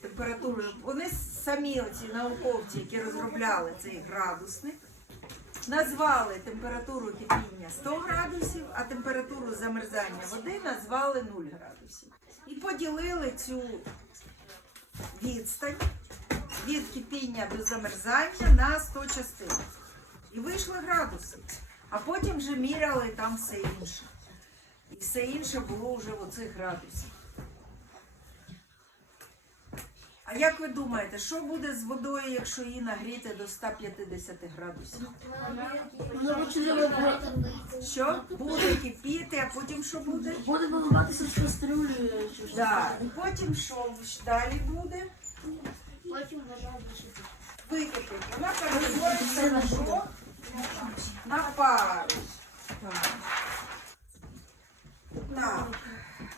температурою. Вони самі оці науковці, які розробляли цей градусник, назвали температуру кипіння 100 градусів, а температуру замерзання води назвали 0 градусів. І поділили цю відстань від кипіння до замерзання на 100 частин. І вийшли градуси. А потім вже міряли там все інше. І все інше було вже в оцих градусах. А як ви думаєте, що буде з водою, якщо її нагріти до 150 градусів? Вона почне. Що? Буде кипіти, а потім що буде? Буде виливатися з кастрюлі. чи Так. І потім що далі буде? Потім вода вичити. Википить. Вона перетвориться на що? На пару. Так. Так.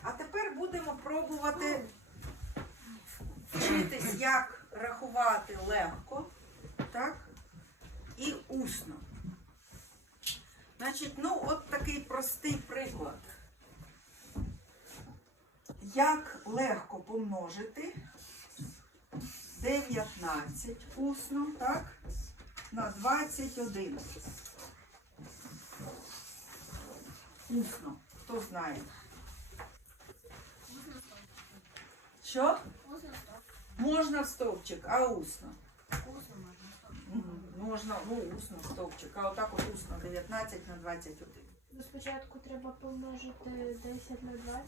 А тепер будемо пробувати вчитись, як рахувати легко, так? І усно. Значить, ну от такий простий приклад. Як легко помножити 19 усно, так? На 21. Усно. Хто знає? Що? Можна в стовпчик, а усно. Вкусно можна Можна, ну, усно в стовпчик, а отак от усно 19 на 21. Ну, Спочатку треба помножити 10 на 20.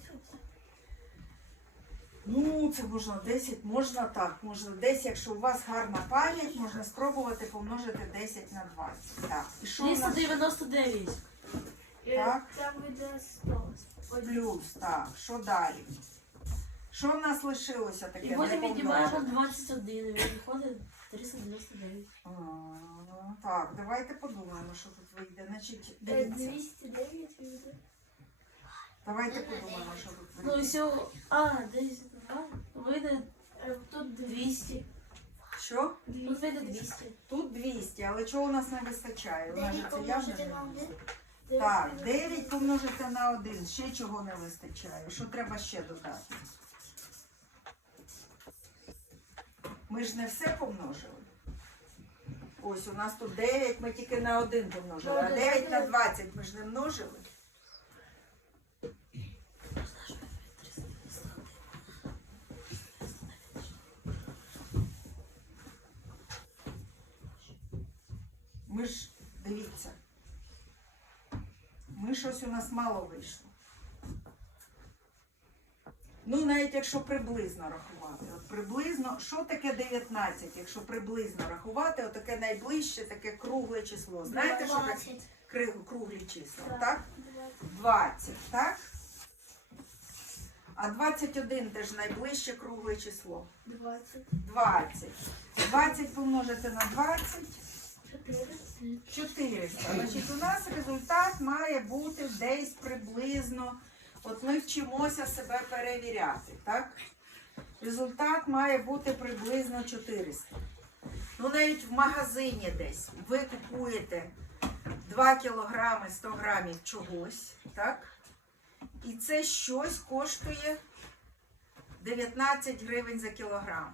Ну, це можна 10, можна так, можна десь, якщо у вас гарна пам'ять, можна спробувати помножити 10 на 20. Так. І що у нас? 299. Так. Там вийде 100. Плюс, так, що далі? Що в нас лишилося таке? І потім віднімаємо 21. І виходить 399. А, Так, давайте подумаємо, що тут вийде. Значить, е, дивіться. 209 вийде. Давайте подумаємо, що тут Ну вийде. всього. А, десь. а, Вийде Е, Тут 200. 200. Що? Тут вийде 200. Тут 200, але чого у нас не вистачає? У нас же це явно не на один. Так, 9 помножити на 1. Ще чого не вистачає? Що треба ще додати? Ми ж не все помножили. Ось у нас тут 9, ми тільки на 1 помножили, а 9 на 20 ми ж не множили. Ми ж, дивіться, ми щось у нас мало вийшло. Ну, навіть якщо приблизно рахувати. От приблизно, що таке 19, якщо приблизно рахувати, от таке найближче, таке кругле число. Знаєте, що таке 20. кри- круглі числа, Так. так? 20, так? А 21 теж найближче кругле число. 20. 20. 20 помножити на 20. 4. 400. Значить, у нас результат має бути десь приблизно. От ми вчимося себе перевіряти, так? Результат має бути приблизно 400. Ну, навіть в магазині десь ви купуєте 2 кілограми 100 грамів чогось, так? І це щось коштує 19 гривень за кілограм.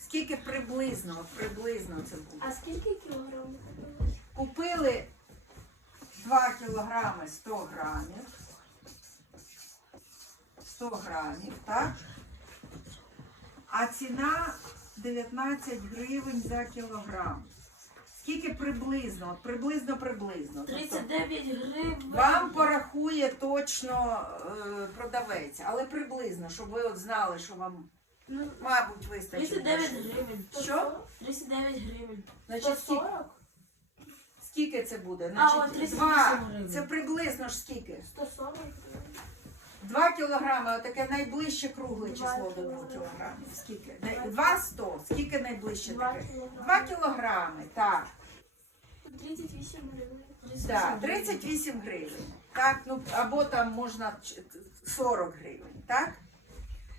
Скільки приблизно, приблизно це буде? А скільки кілограмів купили? Купили 2 кілограми 100 грамів. 100 грамів, так? А ціна 19 гривень за кілограм. Скільки приблизно? Приблизно, приблизно. Тобто 39 гривень. вам порахує точно е, продавець, але приблизно, щоб ви от знали, що вам, Ну, мабуть, вистачить. 39 гривень. Що? 39 гривень. Значить, скільки, 140? скільки це буде? А, Значить, от 38 два. гривень. Це приблизно ж скільки? 140? 2 кілограми, отаке найближче кругле число до 2 кілограмів. Скільки? Не- Два 100. Скільки найближче 2 таке? кілограми. 2 кілограми, так. 38 гривень. Да, 38 гривень. Так, ну або там можна 40 гривень, так?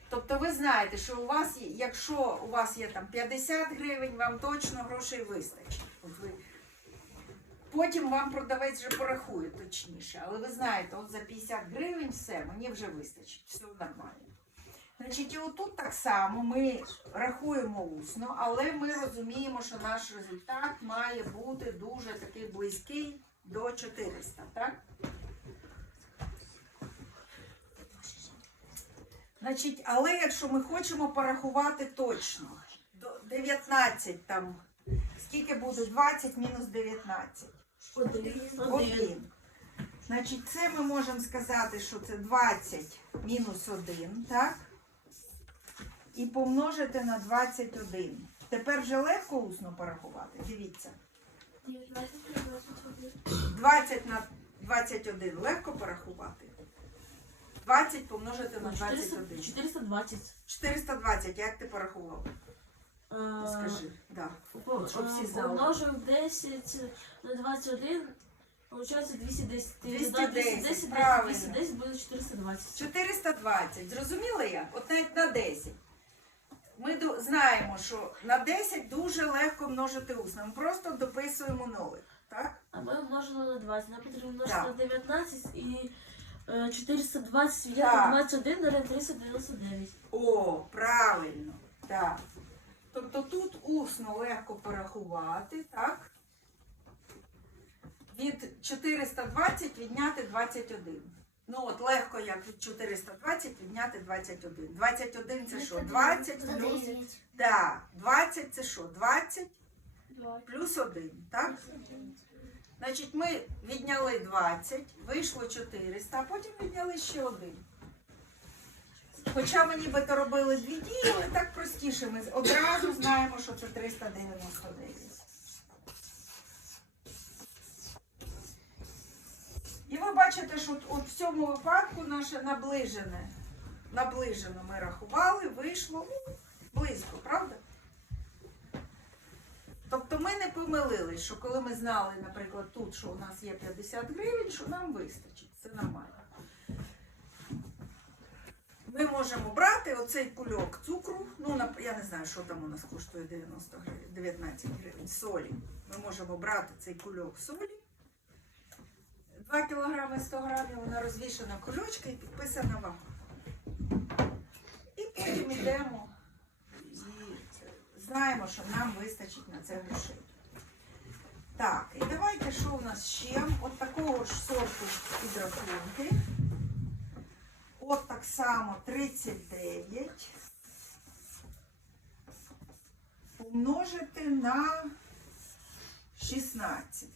Тобто ви знаєте, що у вас, якщо у вас є там 50 гривень, вам точно грошей вистачить. От ви... Потім вам продавець вже порахує точніше, але ви знаєте, от за 50 гривень все, мені вже вистачить, все нормально. Значить, і отут так само ми рахуємо усно, але ми розуміємо, що наш результат має бути дуже такий близький до 400, так? Значить, але якщо ми хочемо порахувати точно, 19 там, скільки буде 20 мінус 19? Один. Один. Значить, це ми можемо сказати, що це 20 мінус 1, так? І помножити на 21. Тепер вже легко усно порахувати. Дивіться. 19 на 21. 20 на 21 легко порахувати. 20 помножити на 21. 420. 420, як ти порахував? Е, Скажи. Да. щоб всі е, знали. Помножив 10 на 21, получається 210. 210, 210, правильно. 210 буде 420. 420. Зрозуміли я? От навіть на 10. Ми ду- знаємо, що на 10 дуже легко множити усно. Ми просто дописуємо нолик. Так? А ми множили на 20. Нам потрібно множити Так. на 19 і е, 420 відняти 21 на 399. О, правильно. Так. Тобто тут усно легко порахувати, так? Від 420 відняти 21. Ну от легко як від 420 відняти 21. 21 це що? 20 плюс. Да, 20 це що? 20 20. плюс 1, так? Значить, ми відняли 20, вийшло 400, а потім відняли ще один. Хоча ми нібито робили дві дії, але так простіше. Ми одразу знаємо, що це 399. І ви бачите, що от в цьому випадку наше наближене, наближено ми рахували, вийшло ну, близько, правда? Тобто ми не помилились, що коли ми знали, наприклад, тут, що у нас є 50 гривень, що нам вистачить. Це нормально. Ми можемо брати оцей кульок цукру, ну, я не знаю, що там у нас коштує 90 гривень, 19 гривень, солі. Ми можемо брати цей кульок солі. 2 кілограми 100 грамів, вона розвішена кульочка і підписана вага. І потім йдемо і знаємо, що нам вистачить на це грошей. Так, і давайте, що у нас ще? От такого ж сорту підрахунки. От так само 39 помножити на 16.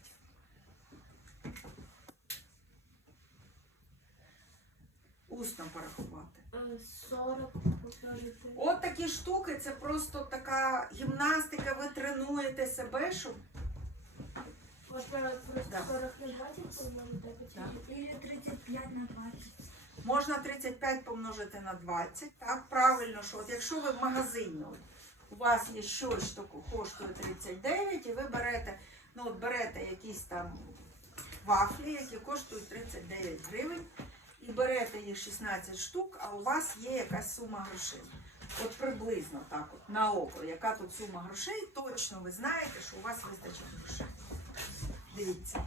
Усно порахувати. Е, 40 помножити. От такі штуки, це просто така гімнастика, ви тренуєте себе, щоб Можна просто Да. 40 на 20 помножити. а Да. потім- Или 35 на 20. Можна 35 помножити на 20. Так, правильно, що от якщо ви в магазині, от, у вас є щось, що коштує 39, і ви берете, ну от берете якісь там вафлі, які коштують 39 гривень, і берете їх 16 штук, а у вас є якась сума грошей. От приблизно так, от на око, яка тут сума грошей, точно ви знаєте, що у вас вистачить грошей. Дивіться.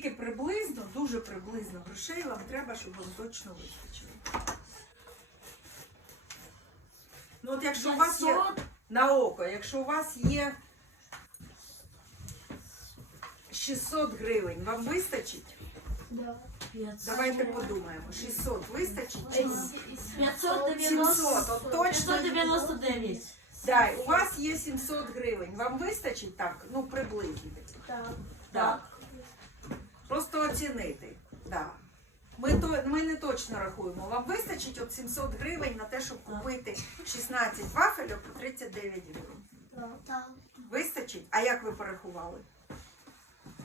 Скільки приблизно, дуже приблизно грошей вам треба, щоб вам точно вистачило. Ну от якщо у вас є на око, якщо у вас є 600 гривень, вам вистачить? Да. 500. Давайте подумаємо. 600 вистачить чи ні? 590. 700, от точно. 599. Да, у вас є 700 гривень. Вам вистачить так? Ну, приблизно. Так. Так. Просто оцінити. Да. Ми, то, ми не точно рахуємо. Вам вистачить от 700 гривень на те, щоб купити 16 вафельок по 39 гривень. Так. Так. Вистачить? А як ви порахували?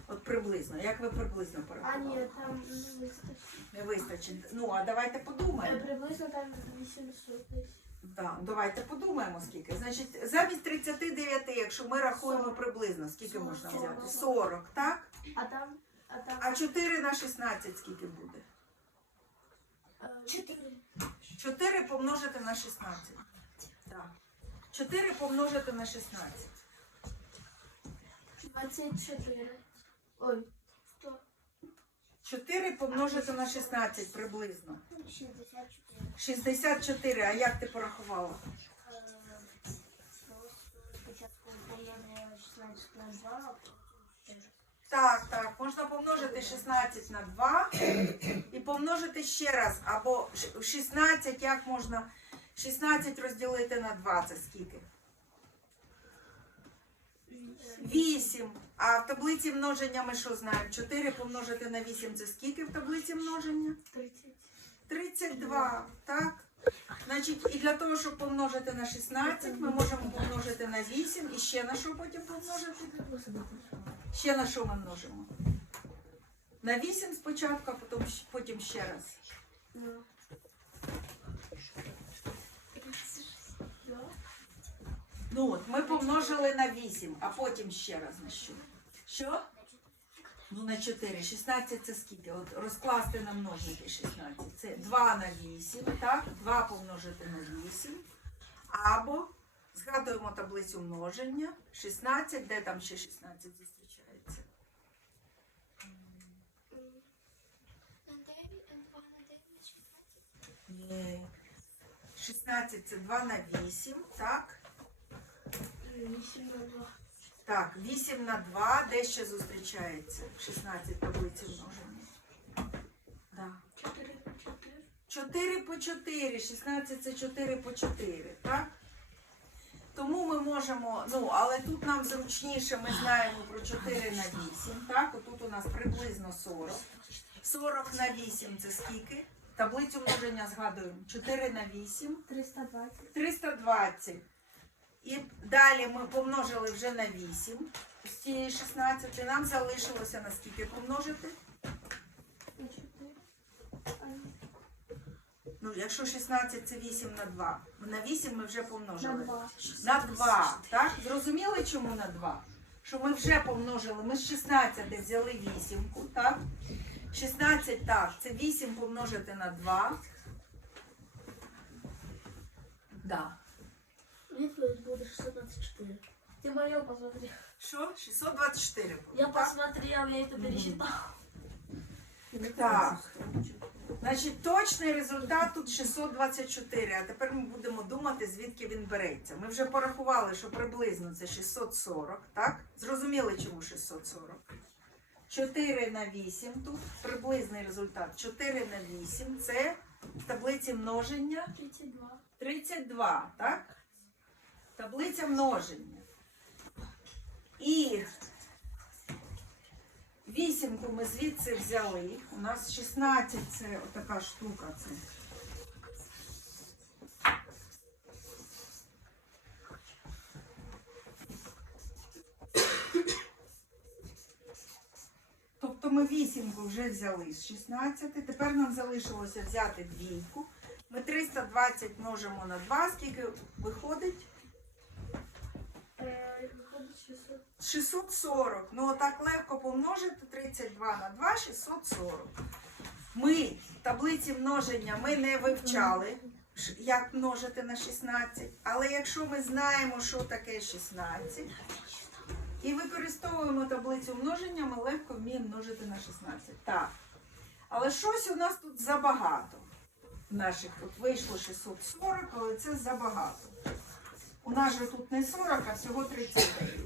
От приблизно. Як ви приблизно А ні, там не вистачить. Не вистачить. Ну, а давайте подумаємо. Приблизно там 800 десь. Да, давайте подумаємо, скільки. Значить, замість 39, якщо ми рахуємо 40. приблизно, скільки можна взяти? 40, так? А там, а там 4 на 16 скільки буде? е, 4. 4 помножити на 16. Так. 4 помножити на 16. 24. Ой, 100. 4 помножити на 16 приблизно. 64. 64, а як ти порахувала? Е, спочатку 16 на 2, а. Так, так, можна помножити 16 на 2 і помножити ще раз. Або ш- 16, як можна 16 розділити на 2, це скільки? 8. А в таблиці множення ми що знаємо? 4 помножити на 8 це скільки в таблиці множення? 30. 32, так? Значить, і для того, щоб помножити на 16, ми можемо помножити на 8 і ще на що потім помножити? Ще на що ми множимо? На 8 спочатку, а потім, потім ще раз. Ну от, ми помножили на 8, а потім ще раз на що? Що? Ну на 4. 16 це скільки? От розкласти на множники 16. Це 2 на 8, так? 2 помножити на 8. Або згадуємо таблицю множення. 16, де там ще 16 зустрічається? На 9, на 2 на 9, Ні. 16 це 2 на 8, так? 8 на 2. Так, 8 на 2, де ще зустрічається? 16 таблиці множення. Да. 4 по 4. 4 по 4, 16 це 4 по 4, так? Тому ми можемо, ну, але тут нам зручніше, ми знаємо про 4 на 8, так? Отут у нас приблизно 40. 40 на 8 це скільки? Таблицю множення згадуємо. 4 на 8. 320. 320. І далі ми помножили вже на 8 з цієї 16. Нам залишилося на скільки помножити? На 4. Ну, якщо 16 це 8 на 2. На 8 ми вже На помножили. 2. На 2. Так? Зрозуміли, чому на 2? Що ми вже помножили. Ми з 16 взяли 8, так? 16, так, це 8 помножити на 2. Да. Відповідь буде 624. Ты мое посмотри. Що? 624 буде. Я так? посмотрел, я это пересчитал. Так. Значить, точний результат тут 624, а тепер ми будемо думати, звідки він береться. Ми вже порахували, що приблизно це 640, так? Зрозуміли, чому 640? 4 на 8 тут приблизний результат. 4 на 8 це в таблиці множення 32. 32, так? Таблиця множення. І вісімку ми звідси взяли. У нас 16 це отака штука. Це. Тобто ми вісімку вже взяли з 16. Тепер нам залишилося взяти двійку. Ми 320 множимо на 2, скільки виходить? Е, Виходить 640. Ну отак легко помножити 32 на 2, 640. Ми таблиці множення ми не вивчали, як множити на 16. Але якщо ми знаємо, що таке 16, і використовуємо таблицю множення, ми легко вміємо множити на 16. Так. Але щось у нас тут забагато. Наших тут вийшло 640, але це забагато. У нас же тут не 40, а всього 39.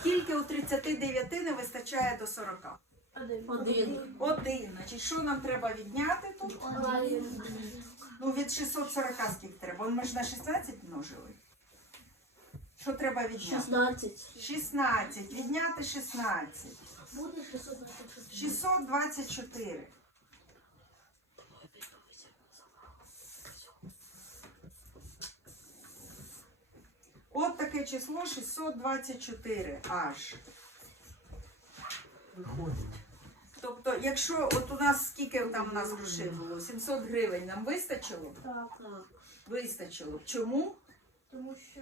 Скільки у 39 не вистачає до 40? Один. Один. Значить, що нам треба відняти тут? Один. Ну, від 640 скільки треба? Ми ж на 16 множили. Що треба відняти? 16. 16. Відняти 16. Буде 624. 624. От таке число 624 аж. Виходить. Тобто, якщо от у нас скільки там у нас грошей було? 700 гривень нам вистачило? Так. Так. Вистачило. Чому? Тому що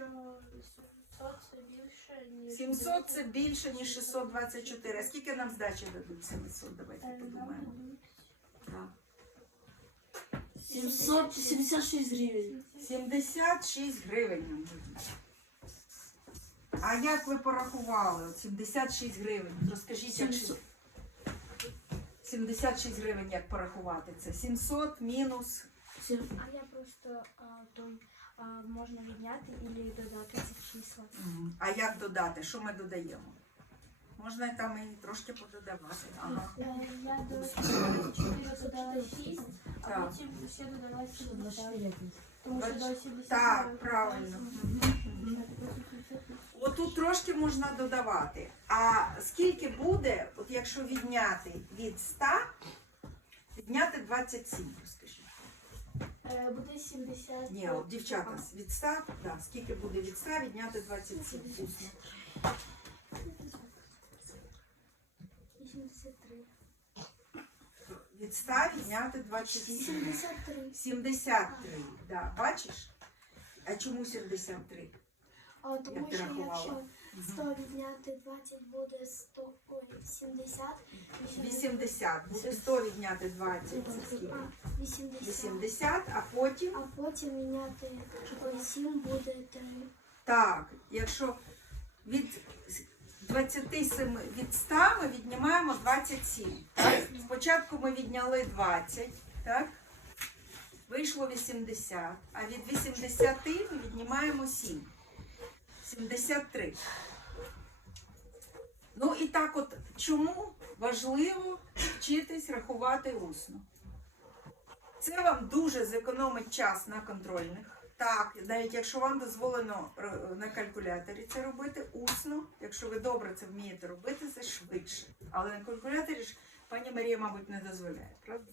700 це більше, ніж... 700 це більше, ніж 624. А скільки нам здачі дадуть 700? Давайте Е, подумаємо. Так. 776 гривень. 76 гривень нам дадуть. А як ви порахували? От 76 гривень. Розкажіть, як 700. 76 гривень, як порахувати це. 700 мінус. А я просто а, той а, можна відняти і додати ці числа. А як додати? Що ми додаємо? Можна там і трошки пододавати. Ага. Я, я до 24 додала 6, а Так. потім ще додала 70. Тому що до Бач- 70. Так, правильно. Мгм. Отут трошки можна додавати. А скільки буде, от якщо відняти від 100, відняти 27, розкажіть. Е, Буде 70. Ні, от дівчата, від 100, да, скільки буде від 100, відняти 27. Усно. 83. Від 100 відняти 27. 73. 73, да, бачиш? А чому 73? А тому Як ти що рахувала? якщо 100 відняти 20 буде 100, ой, 70. ще 80. Буде 100 відняти 20. Це скільки? А, 80. 80, а потім А потім відняти 7 буде 3. Так, якщо від 27 від 100 ми віднімаємо 27. Так? Спочатку ми відняли 20, так? Вийшло 80. А від 80 ми віднімаємо 7. 73. Ну і так от чому важливо вчитись рахувати усно? Це вам дуже зекономить час на контрольних. Так, навіть якщо вам дозволено е, на калькуляторі це робити усно, якщо ви добре це вмієте робити, це швидше. Але на калькуляторі ж пані Марія, мабуть, не дозволяє, правда?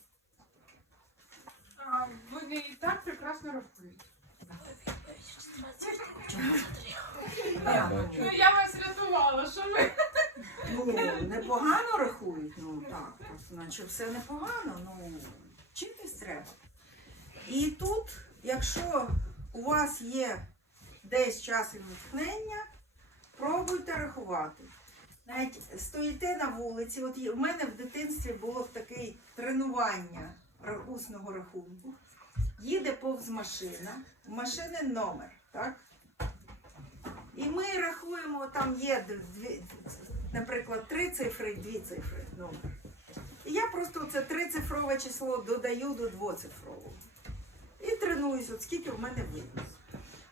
А, Вони і так прекрасно рахують. Ну я вас рятувала, що ви. Ну, непогано рахують, ну так, так, наче все непогано, ну вчитись треба. І тут, якщо у вас є десь час і натхнення, пробуйте рахувати. Навіть стоїте на вулиці, от в мене в дитинстві було таке тренування усного рахунку. Їде повз машина, у машини номер, так? І ми рахуємо, там є дві, наприклад, три цифри дві цифри номер. І я просто це трицифрове число додаю до двоцифрового. І тренуюсь, от скільки в мене вийде.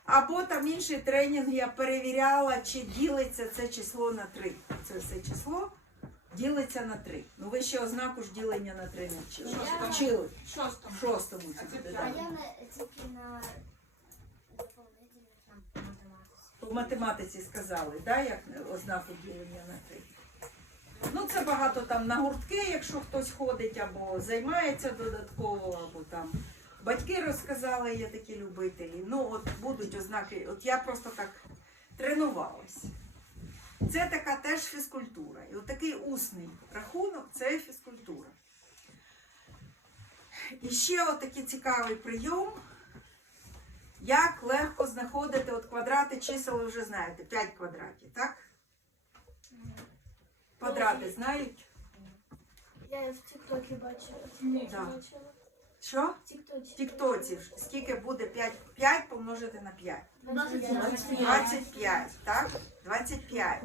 Або там інший тренінг я перевіряла, чи ділиться це число на 3. Це все число ділиться на 3. Ну ви ще ознаку ж ділення на 3 не вчили. Шостому. Вчили. Шостому. В шостому це буде. А я на тільки на доповнительних там математиці. В математиці сказали, да, як ознаку ділення на 3. Ну, це багато там на гуртки, якщо хтось ходить, або займається додатково, або там батьки розказали, є такі любителі. Ну, от будуть ознаки. От я просто так тренувалась. Це така теж фізкультура. І от усний рахунок це фізкультура. І ще от цікавий прийом. Як легко знаходити от квадрати чисел, ви вже знаєте, 5 квадратів, так? Квадрати знають? Я в Тіктокі бачила. Бачила. Що? В Тіктоці. Скільки буде 5, 5 помножити на 5? 25. 25, так? 25.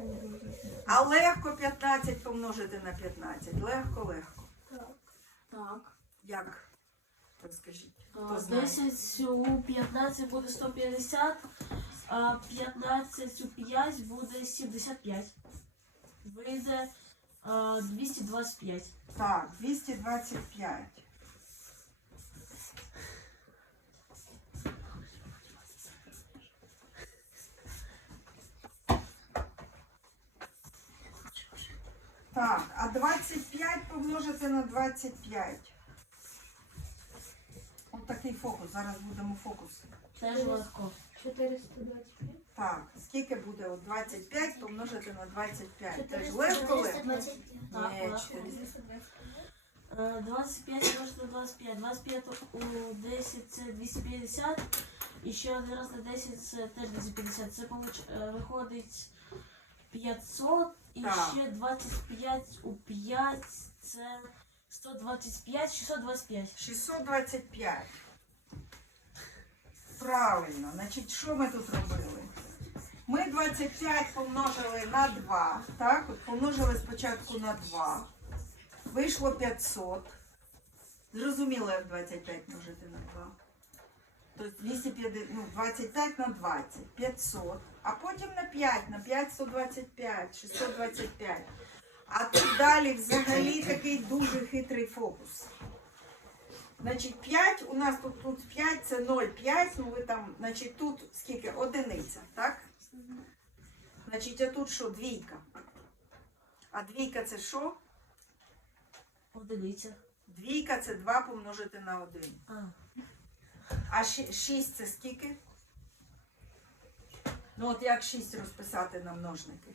А легко 15 помножити на 15. Легко, легко. Так. Так. Як? Розкажіть. А, Хто знає? 10 у 15 буде 150, а 15 у 5 буде 75. Вийде а, 225. Так, 225. Так, а 25 помножити на 25. Ось такий фокус. Зараз будемо фокус. Теж легко. 425. Так, скільки буде от 25 помножити на 25? Теж легко легко? 425. Так, Ні, легко. 400. Е, 25 множити на 25. 25 у 10 це 250. І ще один раз на 10 це теж 250. Це получ... е, виходить 500. І Так. ще 25 у 5 це 125, 625. 625. Правильно. Значить, що ми тут робили? Ми 25 помножили на 2. Так? От помножили спочатку на 2. Вийшло 500. Зрозуміло, як 25 множити на 2. Тобто 250, ну, 25 на 20, 500. А потім на 5, на 5 125, 625. А тут далі взагалі такий дуже хитрий фокус. Значить, 5, у нас тут, тут 5, це 0,5, ну ви там, значить, тут скільки? Одиниця, так? Значить, а тут що? Двійка. А двійка це що? Одиниця. Двійка це 2 помножити на 1. А, А 6 це скільки? Ну от як 6 розписати на множники?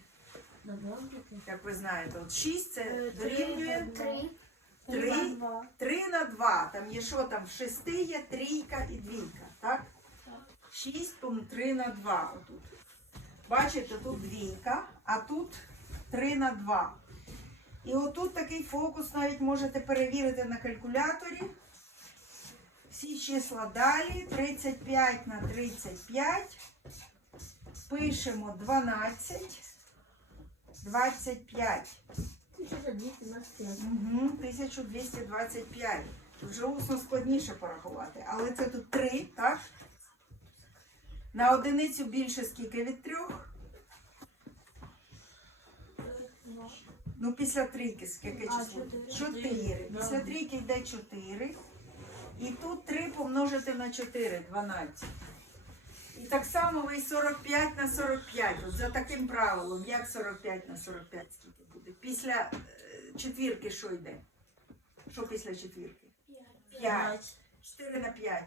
на множники. Як ви знаєте, от 6 це Е, дорівнює на Три. 3, Два. 3 на 2. Там є що там? В 6 є трійка і двійка, так? 6 пом 3 на 2 отут. Бачите, тут двійка, а тут 3 на 2. І отут такий фокус навіть можете перевірити на калькуляторі. Всі числа далі. 35 на 35. Пишемо 12. 25. Угу, 1225. Тут вже усно складніше порахувати. Але це тут 3, так? На одиницю більше скільки від трьох? Ну, після трійки скільки число? 4. Після трійки йде 4. І тут 3 помножити на 4, 12. І так само ви 45 на 45. От за таким правилом, як 45 на 45 скільки буде? Після е, четвірки що йде? Що після четвірки? 5. 4 на 5.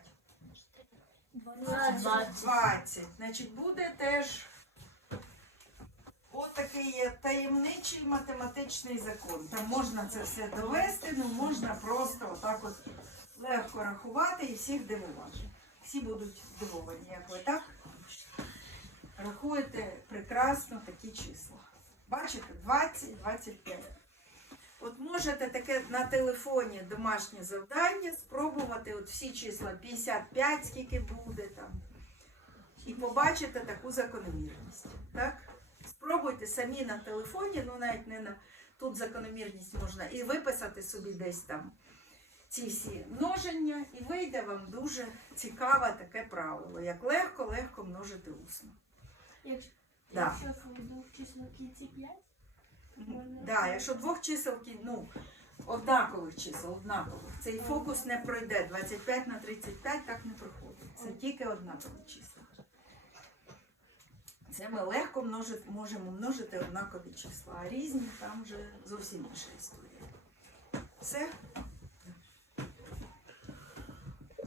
Двадцять. 20. Значить, буде теж отакий є таємничий математичний закон. Там можна це все довести, ну можна просто отак от легко рахувати і всіх дивувати. Всі будуть здивовані, як ви так рахуєте прекрасно такі числа. Bачите, 20, 25. От можете таке на телефоні домашнє завдання спробувати от всі числа 55, скільки буде там. І побачите таку закономірність. Так? Спробуйте самі на телефоні, ну навіть не на тут закономірність можна і виписати собі десь там ці всі множення, і вийде вам дуже цікаве таке правило, як легко-легко множити усно. Якщо, Да. якщо двох числах в кінці 5, Можна. Да, якщо двох чисел, ну, однакових чисел, однакових, цей фокус не пройде. 25 на 35 так не проходить. Це тільки однакові числа. Це ми легко множити, можемо множити однакові числа, а різні там вже зовсім інша історія. Все?